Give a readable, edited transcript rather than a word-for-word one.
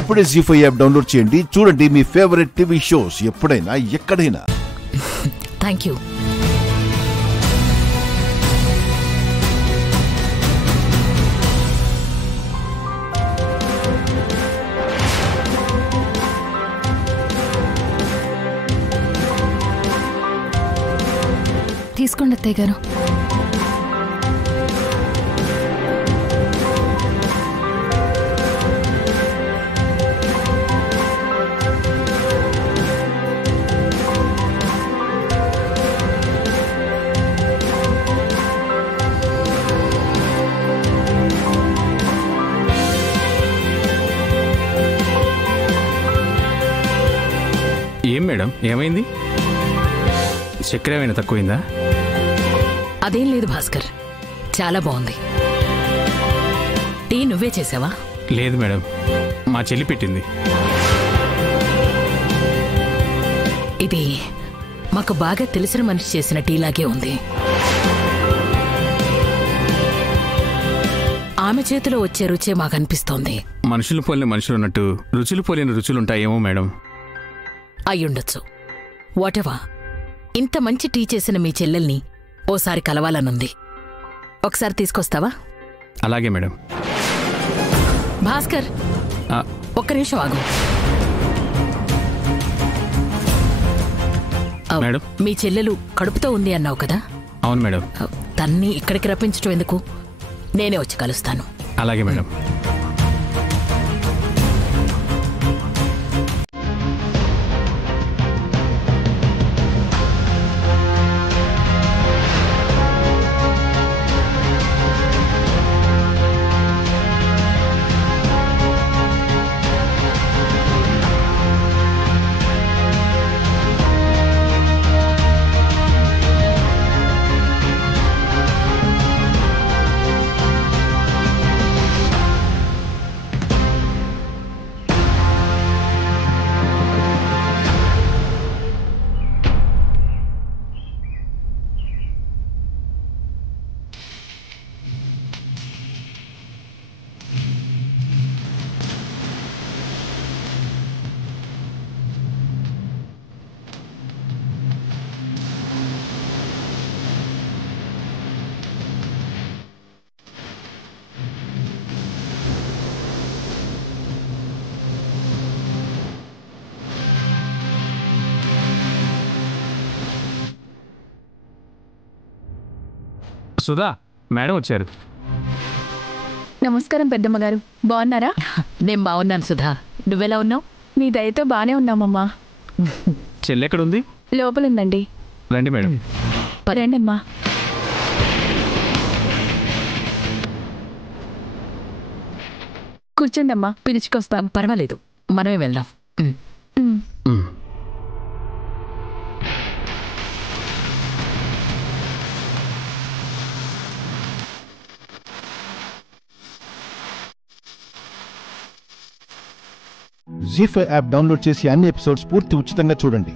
ఇప్పుడే జీ5 app download చేయండి. చూడండి మీ ఫేవరెట్ టీవీ షోస్ ఎప్పుడైనా ఎక్కడైనా. Thank you. తీసుకోండి అత్తయ్య గారు. ఏం మేడం, ఏమైంది? చక్కెర ఏమైనా తక్కువైందా? అదేం లేదు భాస్కర్, చాలా బాగుంది. టీ నువ్వే చేసావా? లేదు మేడం, మా చెల్లి పెట్టింది. ఇది మాకు బాగా తెలిసిన మనిషి చేసిన టీలాగే ఉంది. ఆమె చేతిలో వచ్చే రుచే మాకు అనిపిస్తోంది. మనుషులు పోలిన మనుషులు ఉన్నట్టు రుచులు పోలిన రుచులుంటాయేమో మేడం. అయ్యుండొచ్చు. వాటెవా, ఇంత మంచి టీ చేసిన మీ చెల్లెల్ని ఓసారి కలవాలనుంది. ఒకసారి తీసుకొస్తావా? అలాగే మేడం. భాస్కర్, ఒక్క నిమిషం ఆగు. మేడం, మీ చెల్లెలు కడుపుతో ఉంది అన్నావు కదా? అవును మేడం. తన్ని ఇక్కడికి రప్పించడం ఎందుకు? నేనే వచ్చి కలుస్తాను. అలాగే మేడం. సుధా మేడం వచ్చారు. నమస్కారం పెద్దమ్మ గారు, బాగున్నారా? నేను బాగున్నాను సుధా, నువ్వెలా ఉన్నావు? మీ దయతో బానే ఉన్నామమ్మా. చెల్లెక్కడుంది? లోపలుందండి. రండి మేడం. రండమ్మా. కూర్చోండమ్మా, పిలుచుకొస్తాం. పర్వాలేదు, మనమే వెళ్దాం. జీ5 యాప్ డౌన్లోడ్ చేసి అన్ని ఎపిసోడ్స్ పూర్తి ఉచితంగా చూడండి.